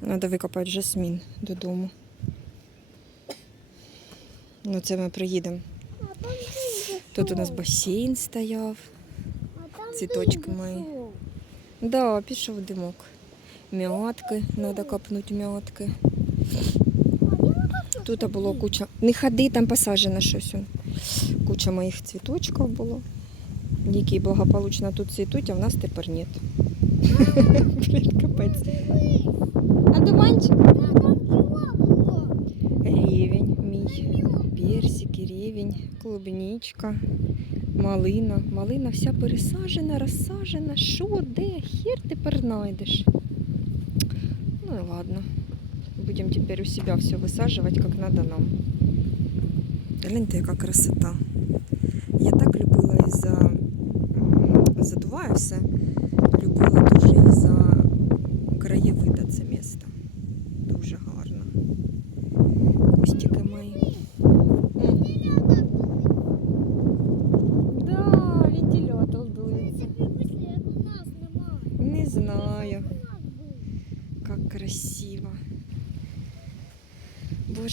Треба викопати жасмін додому. Ну, це ми приїдемо. Тут у нас басейн стояв. Цвіточки мої. Да, пішов димок. М'ятки, треба копнути м'ятки. Тут було куча. Не ходи, там посаджено щось. Куча моїх цвіточків було. Які благополучно тут цвітуть, а в нас тепер нет. Блін, капець. Дивись, А дуванчик? да, там діла було. Рівень мій. Персики, рівень, клубничка, малина. Малина вся пересажена, розсажена. Що, де? Хер тепер знайдеш. Ну и ладно. Будем теперь у себя все высаживать, как надо нам. Гляньте, яка красота. Я так любила із-за задуваю все. Любила дуже із-за краєвида це місто. Дуже гарно. Кустики мої. М. Да, вентилятор дується. У нас немає. Не знаю, У нас був. як красиво.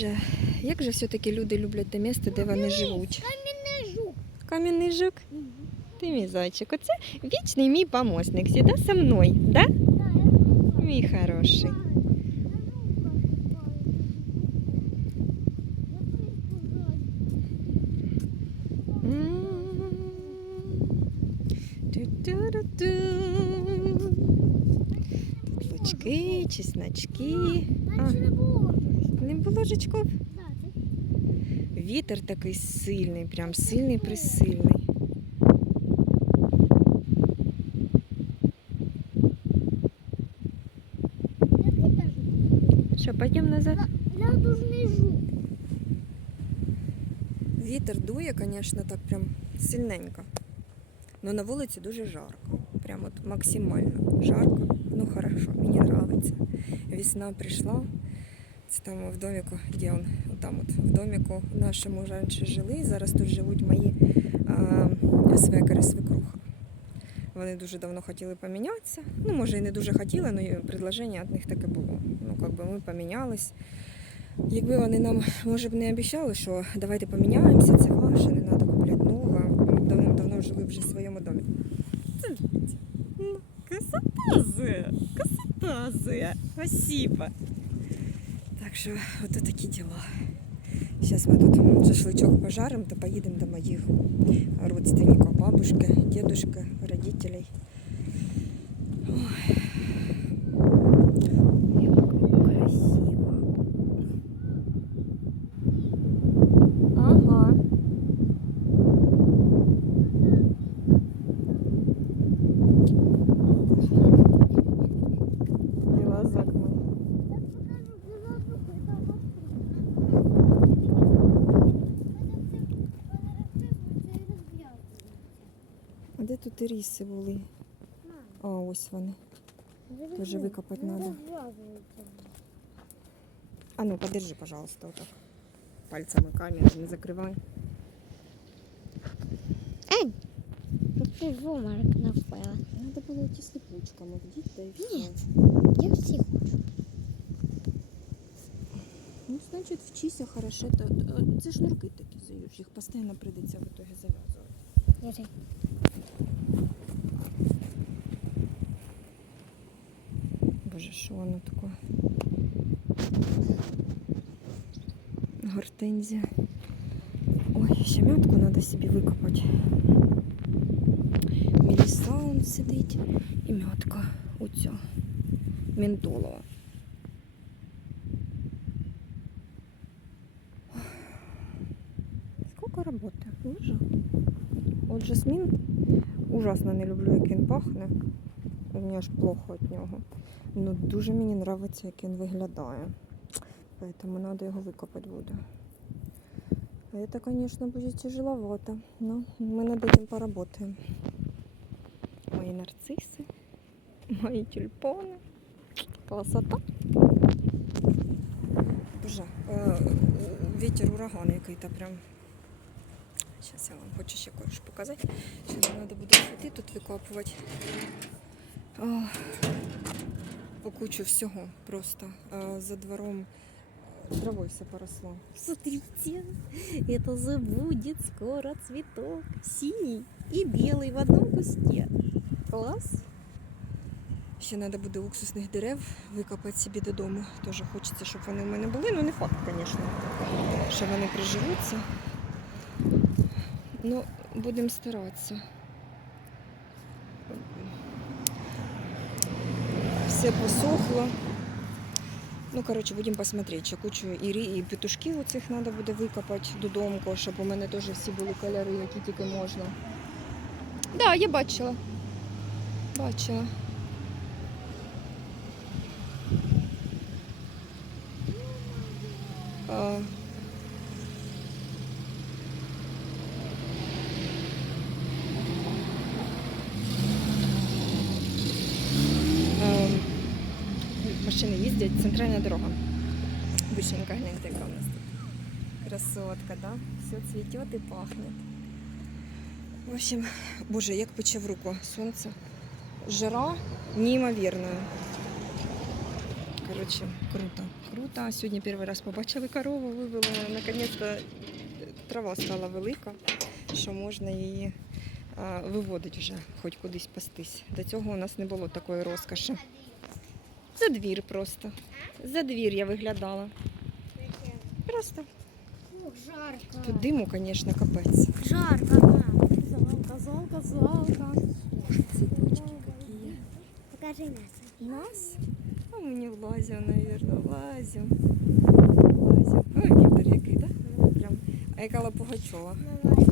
Боже, як же все-таки люди люблять те місце, де вони живуть. Кам'яний жук. Кам'яний жук, ти мій зайчик. Оце вічний мій помощник. Всегда со мною, да? Да, Мій хороший. Тут лучки, чесночки. А, було. Вітер такий сильний, прям сильний присильний. Що, пойдемо назад? Радужний жук. Вітер дує, звісно, так прям сильненько. Но на вулиці дуже жарко. Прям от максимально жарко. Ну хорошо, мені подобається. Весна прийшла. Це там в доміку, де он, там от в доміку нашому раніше жили. Зараз тут живуть мої а, свекери свекруха. Вони дуже давно хотіли помінятися. Ну, може, і не дуже хотіли, але предложення від них таке було. Ну, як би ми помінялись. Якби вони нам, може б, не обіцяли, що давайте поміняємося, це ваше, не треба купляти нове. Ми давним-давно жили вже в своєму домі. Красота зе, красота зе. Спасибо. Так що, от такі діла. Зараз ми тут шашличок пожаримо та поїдемо до моїх родственників, бабушки, дедушки, родителей. А ріси були? А, ось вони. Тоже викопати надо. А ну, подержи, пожалуйста, вот так. Пальцами камеру не закривай. Ти в обморок напала. Надо було ті з липучками вдіть, та й все. Ні. Я всі хочу. Ну, значить, вчися хорошо. Це шнурки такі заюш, їх постійно прийдеться в итоге зав'язувати. Держи. Боже, що воно таке? Гортензія. Ой, ще м'ятку треба собі викопати. Меліса он сидить і м'ятка оця. Ментолова. Сколько роботи? Дуже. От жасмін ужасно не люблю, як він пахне Мені аж плохо від нього. Ну, дуже мені подобається, як він виглядає. Поэтому надо його викопати буде. Это, конечно, будет тяжеловато, но мы над этим поработаем. Мои нарциссы, мои тюльпаны. Красота. Боже, е, ветер ураган який-то прям. Сейчас я вам хочу ще кое-що показати. Ще треба буде цвіти тут викопувати. Ох. кучу всього просто. За двором травою все поросло. Смотрите, это же будет скоро цветок. Синий и белый в одном кусте. Класс. Ще треба буде уксусних дерев викопати собі додому. Теж хочеться, щоб вони в мене були. Ну не факт, звісно, що вони приживуться. Ну, будемо старатися. Все посохло. Ну, коротше, будемо посмотреть. Ще кучу і, рі- і петушків оцих треба буде викопати додому, щоб у мене теж всі були кольори, які тільки можна. Так, да, я бачила. Бачила. А, Машини їздять, центральна дорога. Вишенька, гляньте, яка у нас тут. Красотка, да? Все цветет і пахнет. В общем, боже, як пече руку сонце. Жара неймовірна. Коротше, круто. Круто. Сьогодні перший раз побачили корову, вивели. Наконець-то е, трава стала велика, що можна її виводити вже, хоч кудись пастись. До цього у нас не було такої розкоші. За двір просто. За двір я виглядала. Просто. Ух, жарко. Тут диму, звісно, капець. Жарко, мам. Залка, залка, залка. Які. Покажи нас. Нас? А мені влазю, наверное, влазю. Влазю. Ой, Віктор який, да? Прям. А яка Пугачова. Мама,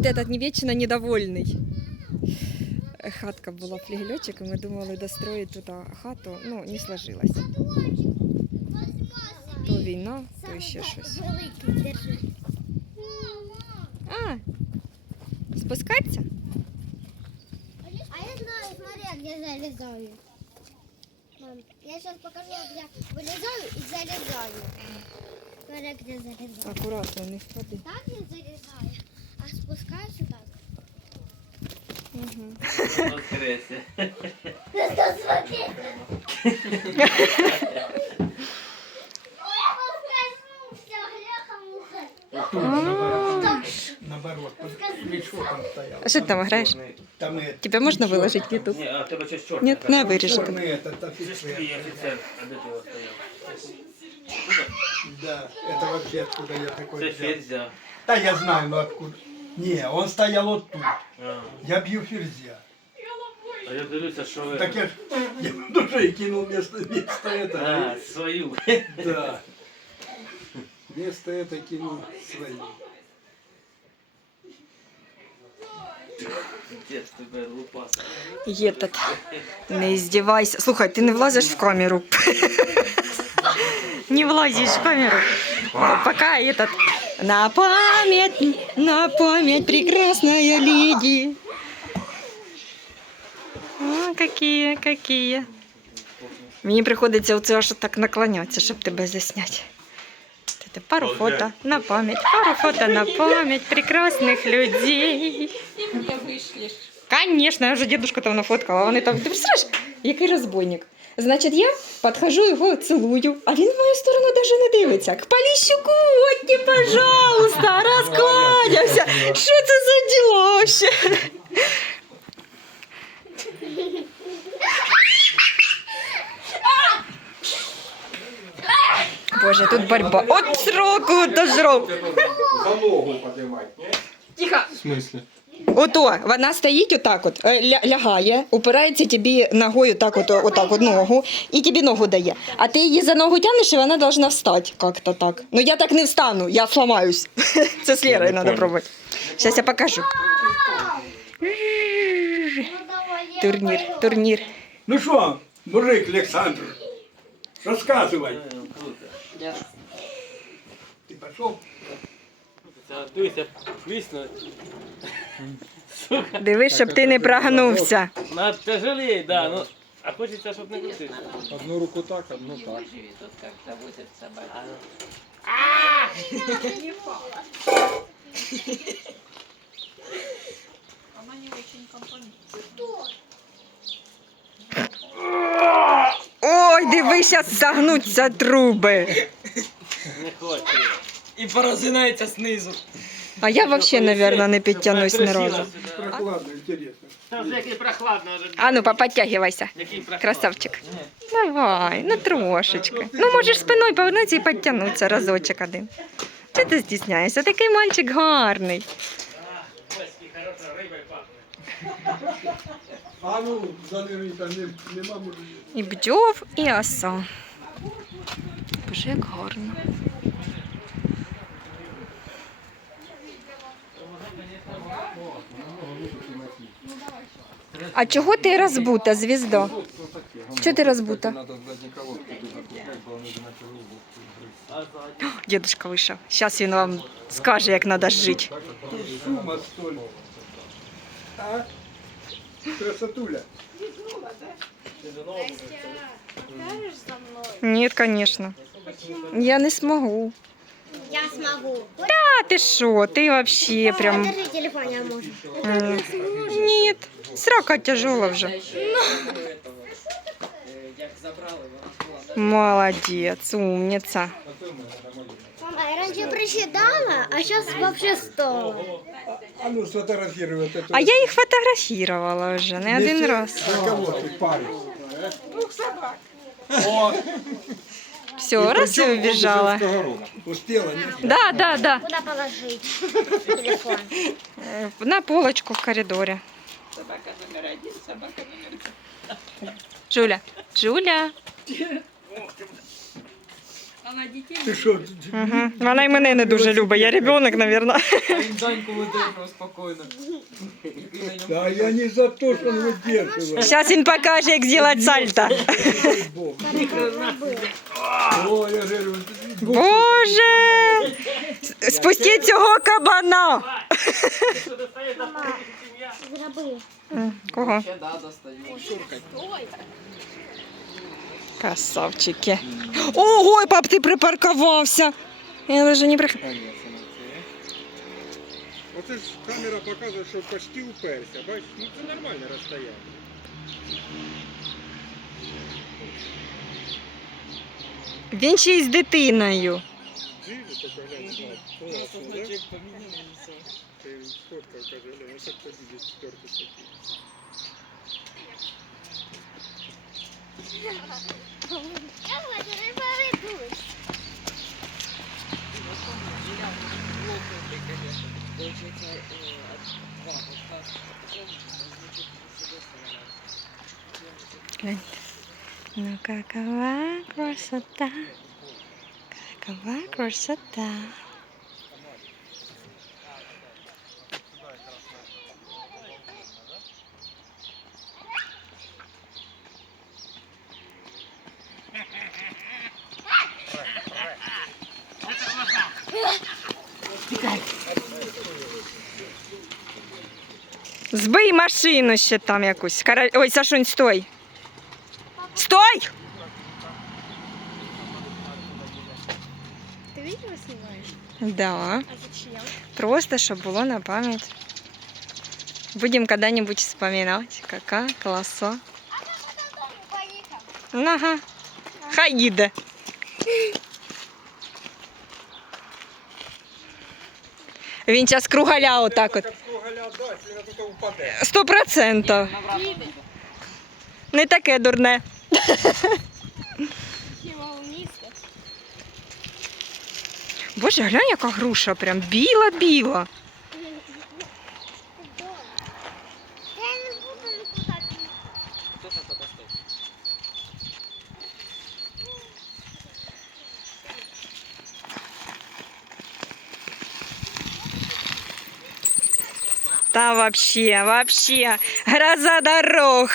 Вот этот не вечно недовольний. Хатка була флігельочок, і ми думали достроїти тут хату. Ну, не сложилось. То війна, то ще щось. Великий, держи. А, спускатися? А я знаю, смотри, где залезаю. Мам, я сейчас покажу, где вылезаю и залезаю. Смотри, Где залезаю. Акуратно, не впади. Так я залезаю, а спускаюсь вот так. Угу. Воскресе. Наоборот, плечо там стояло. А що ти там граєш? Там и Тебе можна виложити в YouTube? А тебе щось не виріжу. черный этот офицер. а? Да, это вообще откуда я такой взял. Федзя. Да я знаю, но откуда. Не, он стоял вот тут. А, Я бью ферзя. а я дивлюся, що ви... Так я, ж- я тоже и кинул вместо, вместо этого. А, свою. Да. Вместо этого кинул свою. Дід тебе лупас. Этот. Не издевайся. Слухай, ты не влазишь в камеру. Не влазишь в камеру. Пока этот. На память, на память, прекрасная леди. О, какие, какие. Мені приходиться оце аж так наклонятися, щоб тебе засняти. Це пару фото на пам'ять, пару фото на пам'ять прекрасних людей. Конечно, я вже дедушку там нафоткала. Вони там, ти представляєш, який розбойник. Значить, я підходжу його цілую, а він в мою сторону навіть не дивиться. К Поліщуку, отні, пожалуйста, розкланявся. Що це за діла вообще? Боже, тут борьба. От сроку до сроку. За ногу поднимать, не? Тихо. В смысле? Ото, вона стоїть отак от, е, ля- лягає, упирається тобі ногою так от, отак от ногу, і тобі ногу дає. А ти її за ногу тягнеш, і вона должна встати як-то так. Ну я так не встану, я сломаюсь. Це з Лерою треба пробувати. Зараз я покажу. Турнір, турнір. Ну що, мужик Олександр, розказувай. Ти пішов? Дивися, хвісно. Дивись, щоб ти не прогнувся. На тяжелее, да, ну. А хочеться, щоб не крутити. Одну руку так, одну так. Ой, дивись, зараз загнуться труби. І порозинається знизу. А я взагалі, мабуть, не підтягнусь ні разу. Прохладно, інтересно. Та вже який прохладно вже. А ну, поподтягивайся. Який прохладно. Красавчик. Давай, ну трошечки. Ну, можеш спиною повернутися і підтягнутися разочок один. Чи ти стісняєшся? Такий мальчик гарний. Ось, і хороша риба і пахне. А ну, занери, там не- нема може. І бджов, і оса. Боже, як гарно. А чого ти розбута, звізда? Чого ти розбута? Дедушка вийшов. Зараз він вам скаже, як треба жити. Шума столь. А? Красотуля. Ні, звісно. Я не зможу. Я смогу. А ти що? Ти взагалі прям. Держи телефон, я могу. Ні, срака тяжела вже. Як забрали, вона була. Молодець, умниця. Мама, я раньше приседала, а сейчас вообще стала. А ну сфотографируй вот это. А я їх фотографувала вже не один раз. За кого ты парень? Двух собак. О, Все, раз і убіжала. успела, не? Да, да, да. Куда положить телефон? Е, На полочку в коридорі. Жуля, Жуля. Ты что? Угу. Вона й мене не дуже любить. Я ребенок, мабуть. Він Даньку видержав спокійно. Який на ньому Да я не за то, что он выдерживает. Зараз він покаже, як зробити сальто. Бог. О, я говорю, Боже! Спустіть цього кабана. Гробы. М, Кого? ще да, достаю. Красавчики. Ого, пап, ти припаркувався. Я навіть не прих... Оце ж камера показує, що почти уперся. Бачиш, ну це нормальне розстояння. Він ще й з дитиною. Дивно, тільки глянь, класно, да? Значок поміняний і все. Ти сфоткав, каже, Лена, ну так тобі десь четвертий такий. Я хочу не поведусь. Получается, э, от- два подкаста, потом значок сюди вставляю. Ну какова красота. Какова красота. Збий машину ще там якусь. Кара- Ой, Сашунь, стой. Стой! Ты видео снимаешь? Да. А зачем? Просто, чтобы было на память. Будем когда-нибудь вспоминать, какая класса. Поехал. Ага. Хай Він зараз кругаля отак от. Сто процентів. Не таке дурне. Боже, глянь, яка груша, прям біла-біла. Та вообще, вообще, гроза дорог.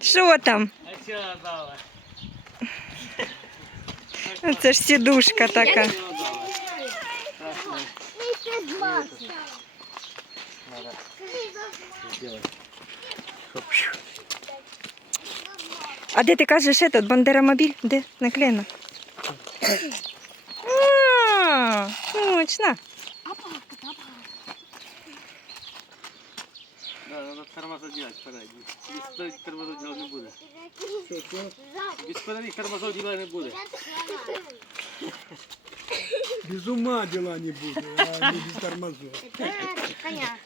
Що там? Це ж сідушка така. А де ти кажеш этот бандеромобіль? Де наклеєно? А, Точно. Да, надо тормоза делать передні. Без тормозов діла не буде. Без передніх тормозов діла не буде. Без ума дела не будет, а не без тормозов. Коня.